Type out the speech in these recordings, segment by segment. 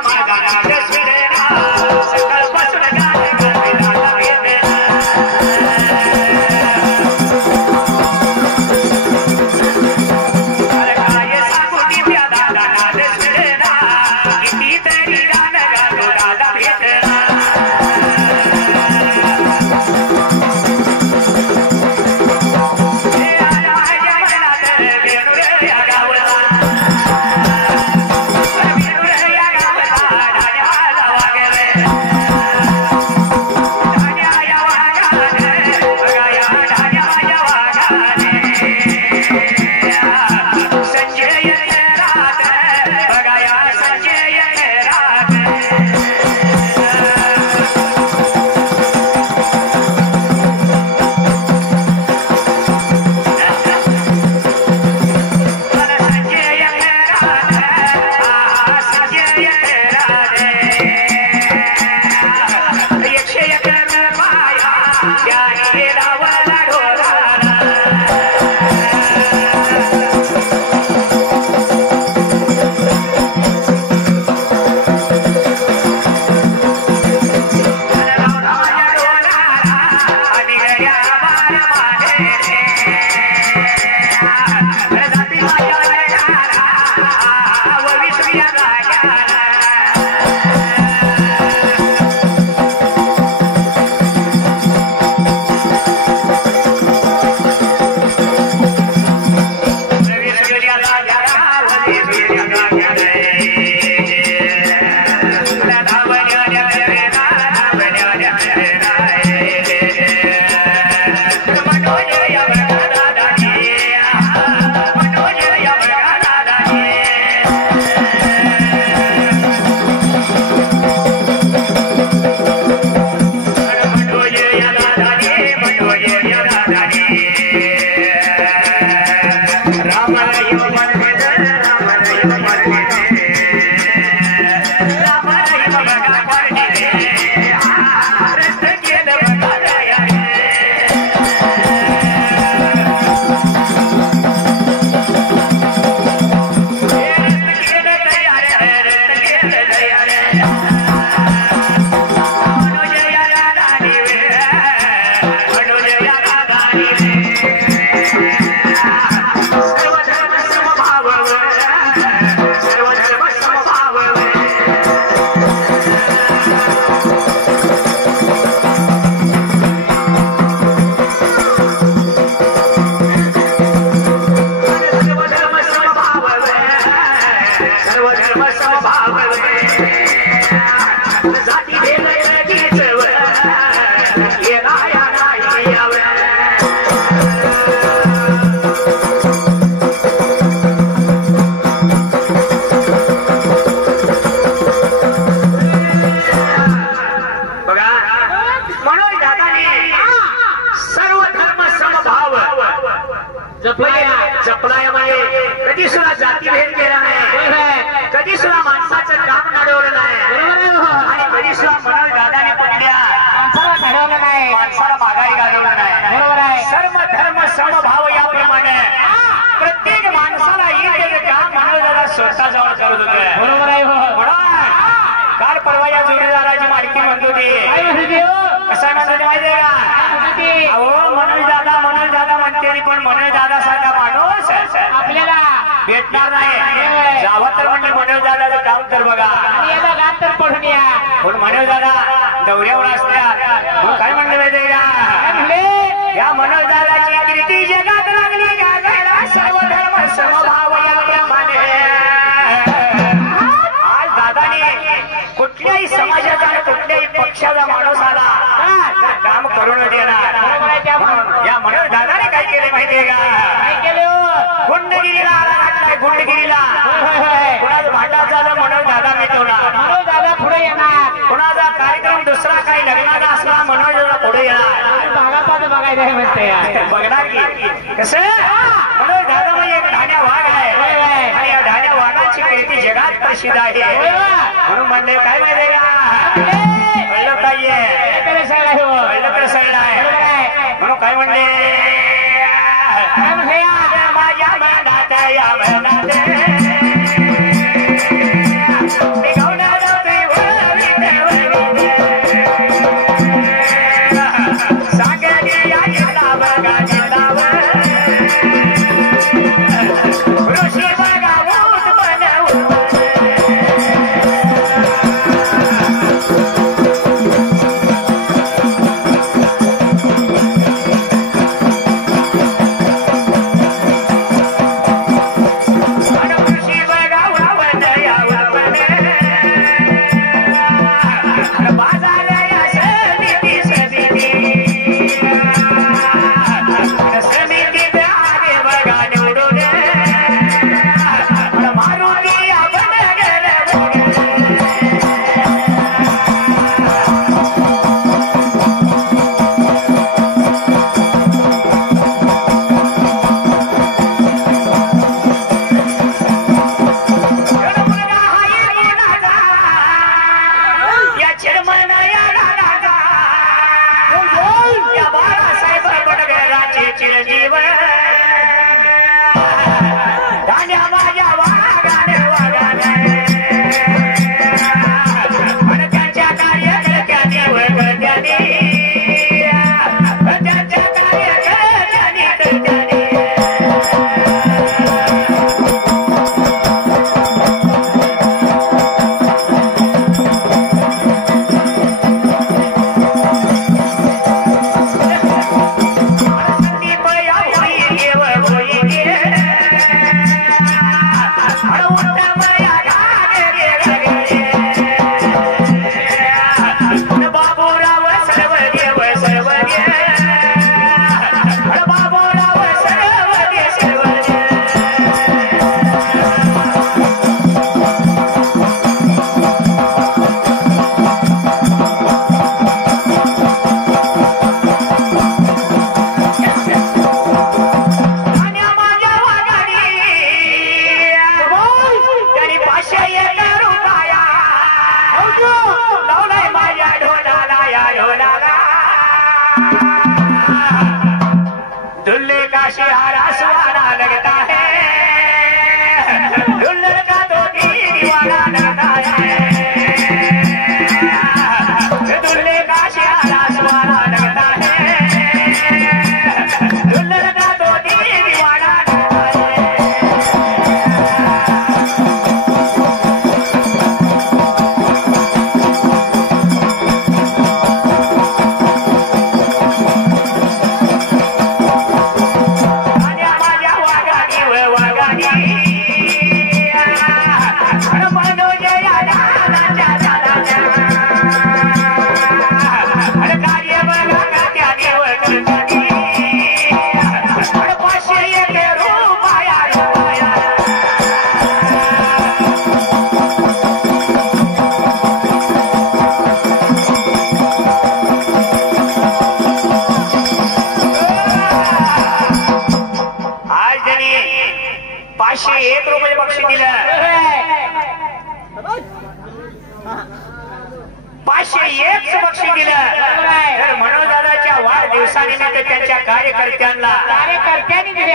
माझ्या चिरंजीव गाण्या माझ्या वागाने वागाने आणि त्यांच्या कार्यकर्त्याने वगळत्याने त्यांच्या कार्यकर्त्याने करत्याने दुल्ले का शिहारा सुहाना लगता है दुल्हन का तो दीवाना लगता है दुल्ले का शिहारा सुहाना लगता है दुल्हन का तो दीवाना लगता है ₹501 बक्षीस दिलं 501 बक्षीस दिलं तर मनोजदादाच्या वाढदिवसानिमित्त त्यांच्या कार्यकर्त्यांना कार्यकर्त्यांनी दिले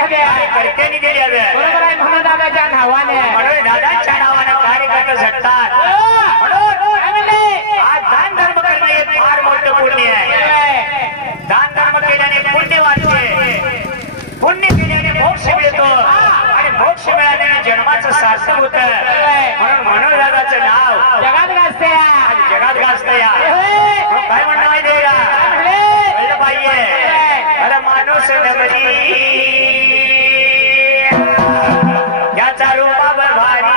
हवे बरोबर आहे मनोजदादाच्या नावाने मनोजदादाच्या नावाने कार्यकर्ते झटतात म्हणून आज दान धर्म करणं हे फार मोठं पुण्य आहे दान धर्म केल्याने पुण्य वाढते पुण्य केल्याने मोक्ष मिळतो मोक्ष मिळाल्याने जन्माचं सार्थक होत म्हणून मनोजदादाचं नाव जगात गाजतया काय म्हणणं माहिती का कळलं पाहिजे अरे माणूस नगरी याचा रूपावर भारी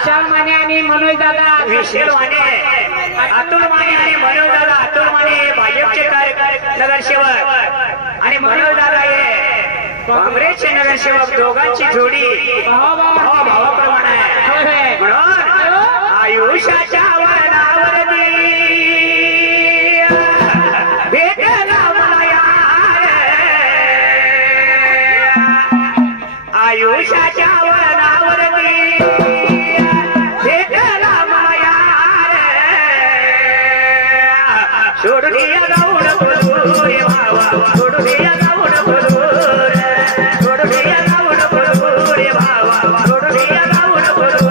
विशाल माने आणि मनोज दादा विशाल माने अतुल माने आणि मनोज दादा अतुल माने हे भाजपचे नगरसेवक आणि मनोज दादा हे काँग्रेसचे नगरसेवक दोघांची जोडी भावाप्रमाणे आहे म्हणून आयुष्याच्या वरणावरती भेटला मला यार आयुष्याच्या वरणावरती भेटला मला यार सोडून या जाऊन बोलू रे भावा सोडून या जाऊन बोलू सोडून या जाऊन बोलू रे भावा सोडून या जाऊन बोलू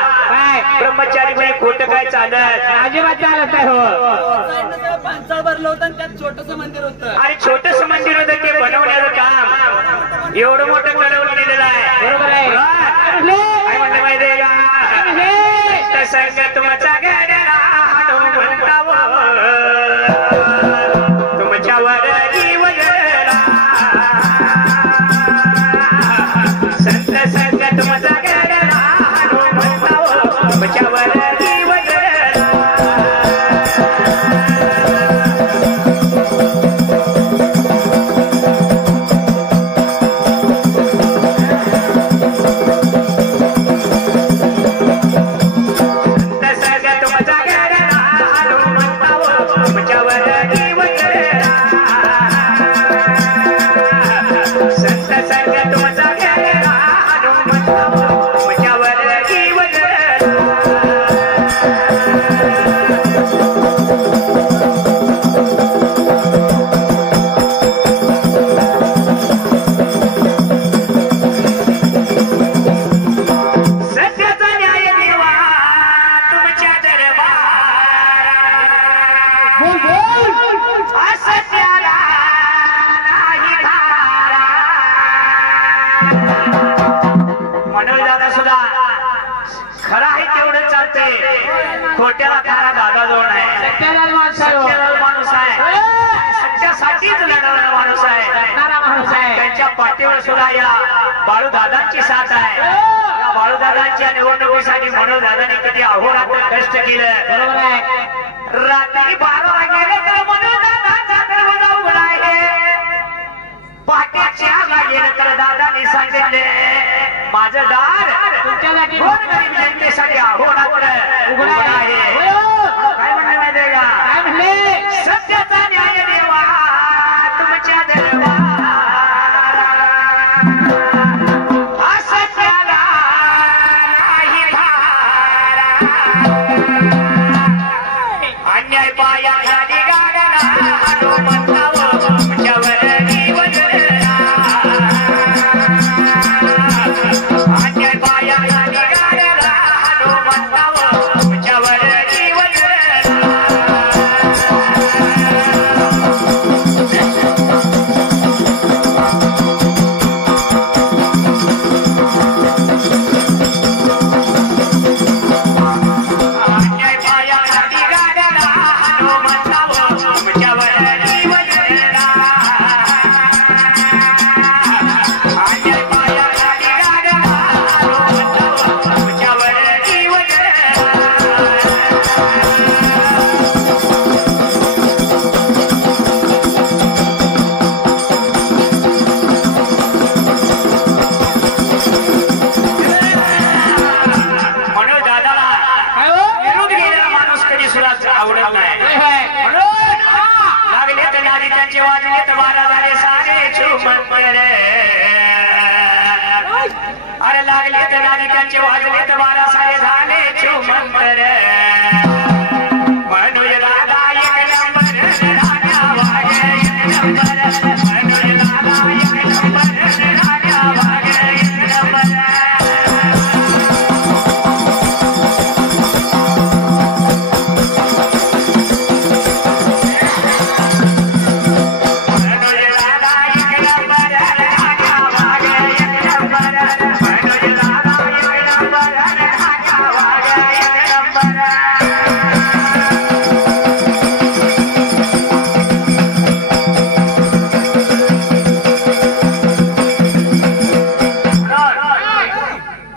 ब्रह्मचारी म्हणजे खोटं काय चालत अजिबात चालत आहे हो पांचाळ भरलं होतं आणि त्यात छोटस मंदिर होतं आणि छोटस मंदिर होतं ते बनवण्याचं काम एवढं मोठं बनवून दिलेलं आहे बरोबर आहे काय म्हणलं माहितीये का संग तुमचा गड्याला तुमच्यावर जीव गेला संत संग तुमचा गड्याला तुमच्यावर जीव गेला खोट्याला खरा दादा जोड आहे सत्याला माणूस आहे सत्यासाठीच लढणारा माणूस आहे त्यांच्या पाठीवर सुद्धा या बाळूदादांची साथ आहे या बाळूदादांच्या निवडणुकीसाठी मनोज दादाने किती अहोरात्र कष्ट केलं बरोबर आहे रात्री 12 वाजले तर मनोज दादांचा दरवाजा उघडा आहे पहाटे गेलं तर दादाने सांगितले माझं दार तुमच्यासाठी गरीब जनतेसाठी अहोरात्र उघड आहे. काय म्हणणं माहिती आहे का? काय म्हणले? सत्याचा न्याय देवा तुमच्या दरबार असत्याला नाही भार. अन्याय पाया खाली गाडला हनुमंताव तुमच्यावर जीवनला. अन्याय पाया खाली गाडला हनुमंताव तुमच्यावर जीवनला. अन्याय पाया खाली गाडला हनुमंताव तुमच्यावर जीवनला. अन्याय पाया खाली गाडला हनुमंताव तुमच्यावर जीवनला. म्हणून दादाला काय हो? विरोध गेलेला माणूस कधी सुद्धा आवडत नाही. काय आहे? म्हणून लागले तर नादी त्यांचे वाजले तर बारा झाले सारे चुमन पडले. अरे लागले तर नादी त्यांचे वाजले तर बारा सारे झाले चुमन पडले. म्हणून दादा एक नंबर राजा वागे एक नंबर. म्हणून दादा एक नंबर राजा वागे एक नंबर.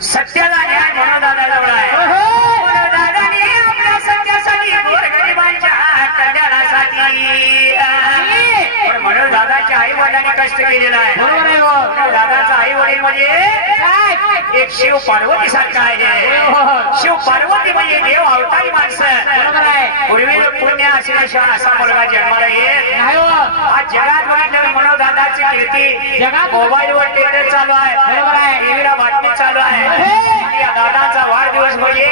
सत्याला न्याय मनोदादाजवळ आहे. मनोदादाने आपल्या सत्यासाठी गोरगरिबांच्या कल्याणासाठी पण मनोदादाच्या आई वडिलांनी कष्ट केलेला आहे. बरोबर आहे हो. दादाचा आई वडील म्हणजे एक शिव पार्वती सारखा आहे. शिव पार्वती म्हणजे देव अवतारी माणसं. बरोबर आहे. पूर्वी पुण्य असल्याशिवाय असा मुलगा जन्माला येत नाही हो. आज जगात बघितलं मनोदादाची कीर्ती जगात मोबाईलवर टेलर चालू आहे. बरोबर आहे. टीव्हीला बातमी चालू आहे. आणि या दादाचा वाढदिवस म्हणजे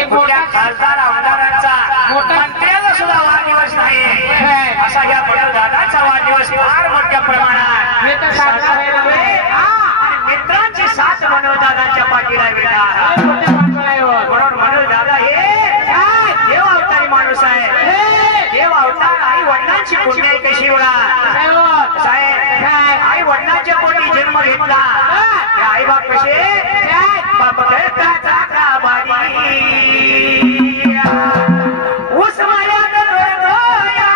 एक कुठल्या मोठा खासदार आमदारांचा मंत्र्याला सुद्धा वाढदिवस नाही. असा या दादाचा वाढदिवस फार मोठ्या प्रमाणात हे तर साजरा व्हायला पाहिजे. आणि मित्रांची साथ मनोदादाच्या पाठीला मिळणार. काय मोठ्या माणसाला आहे हो. म्हणून मनोदादा हे देव अवतारी माणूस आहे. देव अवतार आई वडिलांची पुण्य कशी बघा काय हो? साहेब. आई वडिलांच्या पोटी जन्म घेतला ते आई बाप कसे बाप करताचा काबाडी उस्मानात डोळ्या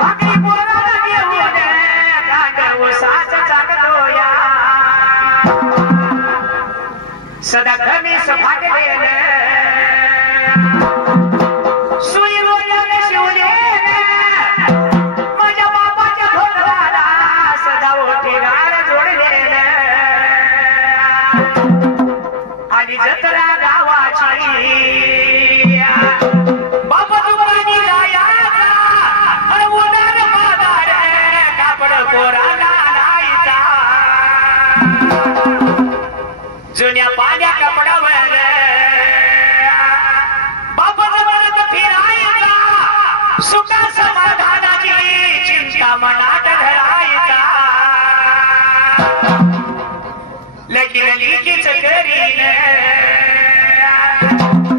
भाकरी पोराला घेऊन गांड उसाच चाकतोया सदा कमी सफाट गेले सुई रोयाने शिवलेने माझ्या बापाच्या ढोलवाला सदा ओठी गाड जोडलेने आली जत्रा गावाची बापा दुपारी जायचा अरे उन्हाळ बाजार कापड कोरा घालायचा जुन्या पाण्या कपडावर बापा जवळ फिरायचा सुखा समाधानाची चिंता मनात धरायचा लगीन लिखीच करीन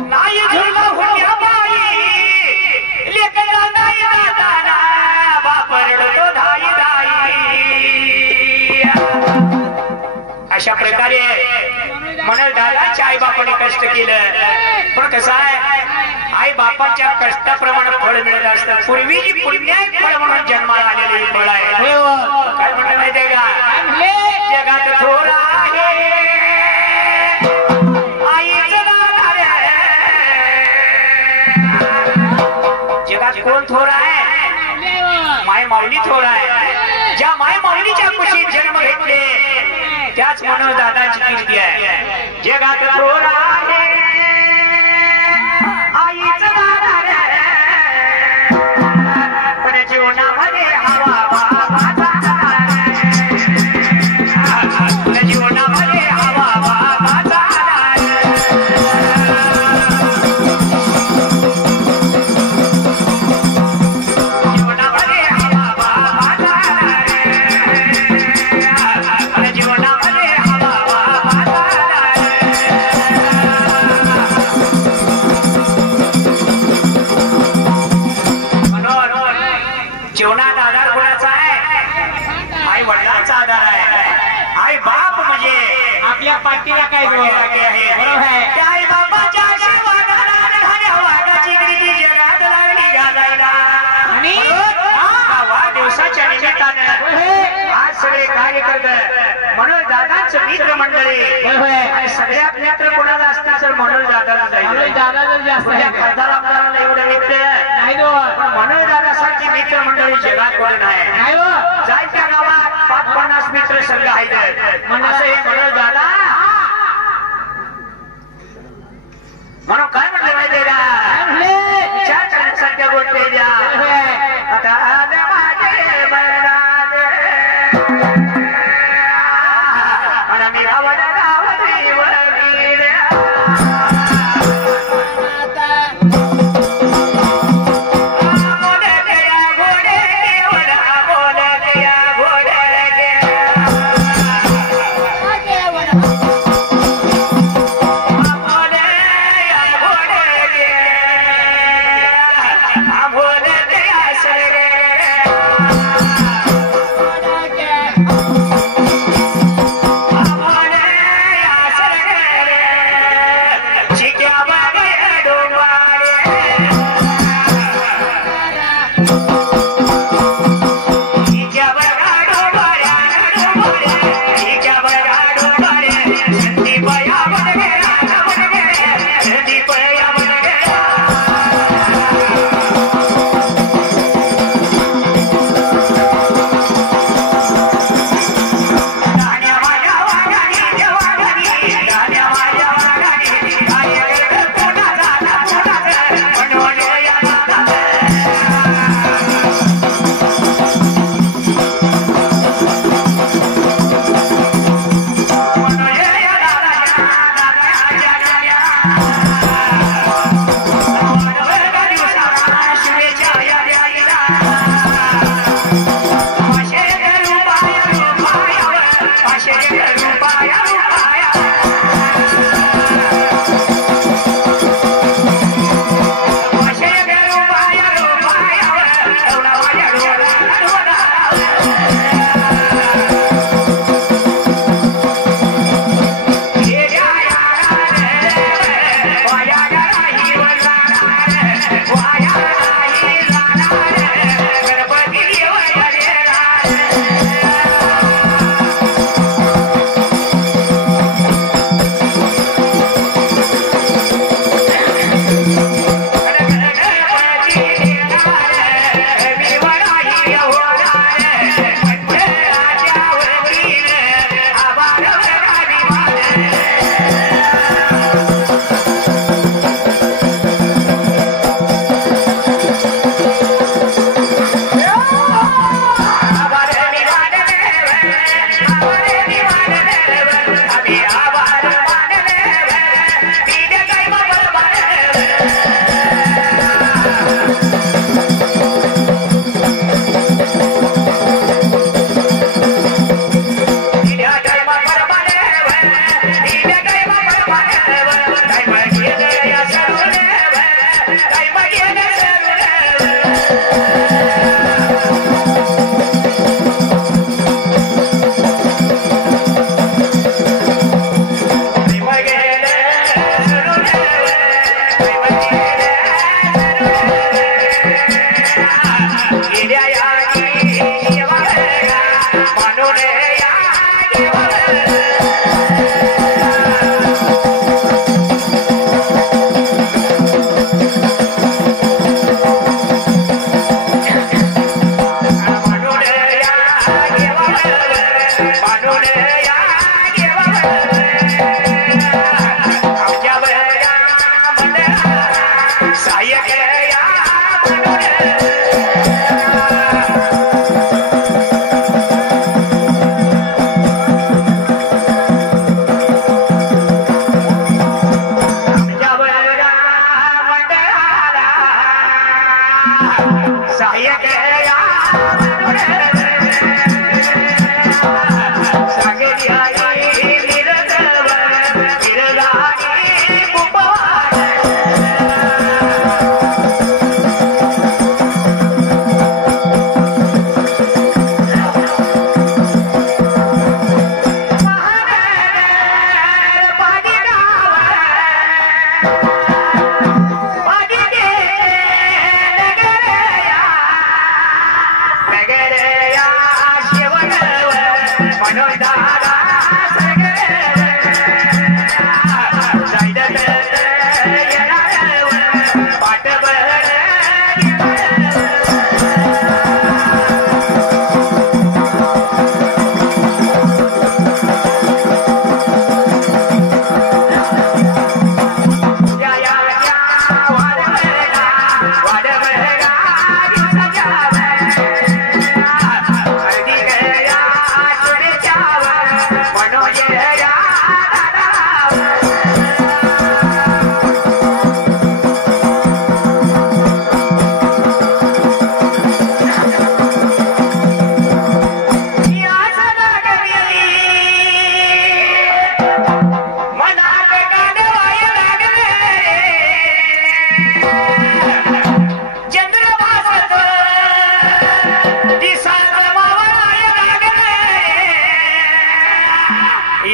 नाही झुरला हुन्या बाई लेकरा नाही दादाना बाप रडतो धाई धाई. अशा प्रकारे म्हणून दादाच्या आई बापाने कष्ट केलं. पण कसं आहे आई बापाच्या कष्टाप्रमाणे फळ मिळत असतं. पूर्वी पुण्याय फळ म्हणून जन्माला आलेले फळ आहे. काय म्हणणं माहितीये का? जगात थोडा आहे आईचं नाव आहे. जगात कोण थोडा आहे? माय माऊली थोडा आहे. ज्या माय माऊलीच्या कुशीत मनोज दादाची कीर्ती आहे. जगात क्रूर आहे आईचं दादा रे, पण जीवनामध्ये हवा बाबाचा रे, जीवनामध्ये हवा बाबाचा जीवनात आधार कोणाचा आहे? आई वडिलांचा आधार आहे. आई बाप म्हणजे आपल्या पाठीला काय पाठीराखे आहे. बरोबर आहे. त्या आई बापाच्या आशीर्वादाला धान्या वाघाची कीर्ती जगात लागली गाजायला. आणि हा वाढदिवसाच्या निमित्तानं आज सगळे कार्यकर्ते म्हणून दादांचं मित्र मंडळी बरोबर आहे. आणि सगळ्यात मित्र कोणाला असतील तर म्हणून दादाला जाईल. दादा जास्त म्हणजे खासदार आमदाराला एवढं मित्र नाही हो. पण म्हणून दादासारखी मित्र मंडळी जगात कोणी नाही. नाही हो. जायच्या गावात 50 मित्र संघ आहेत. असं हे म्हणून दादा म्हणून काय म्हटलं माहितीये का? विचार करण्यासारख्या गोष्टी द्या. आता आले माझे मरणादे आणि मी रावण रावणी वगैरे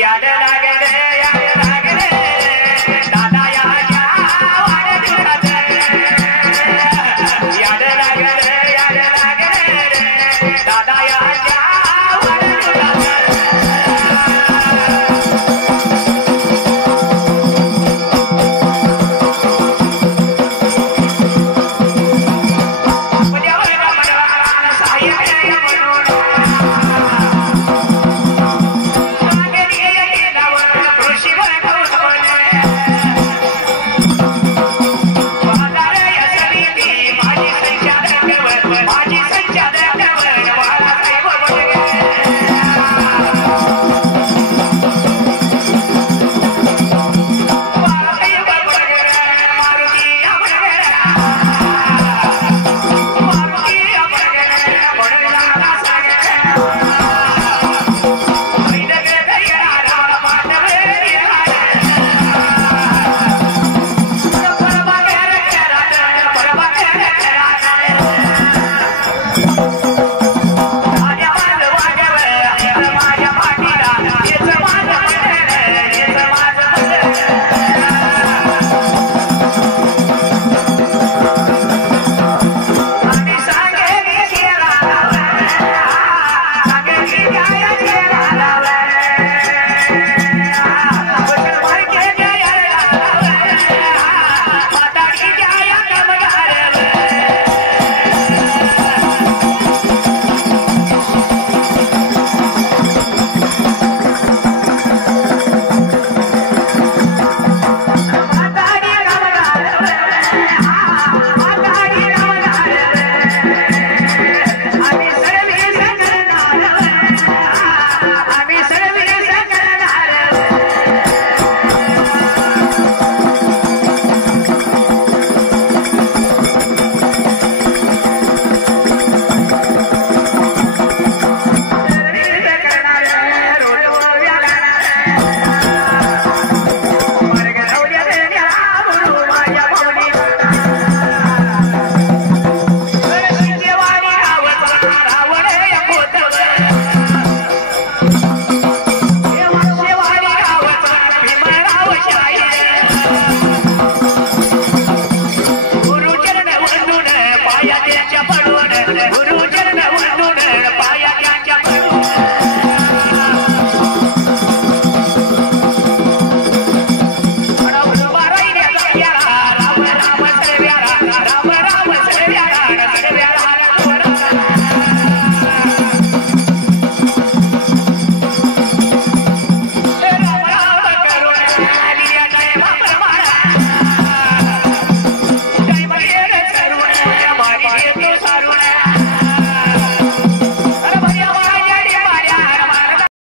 याद लागले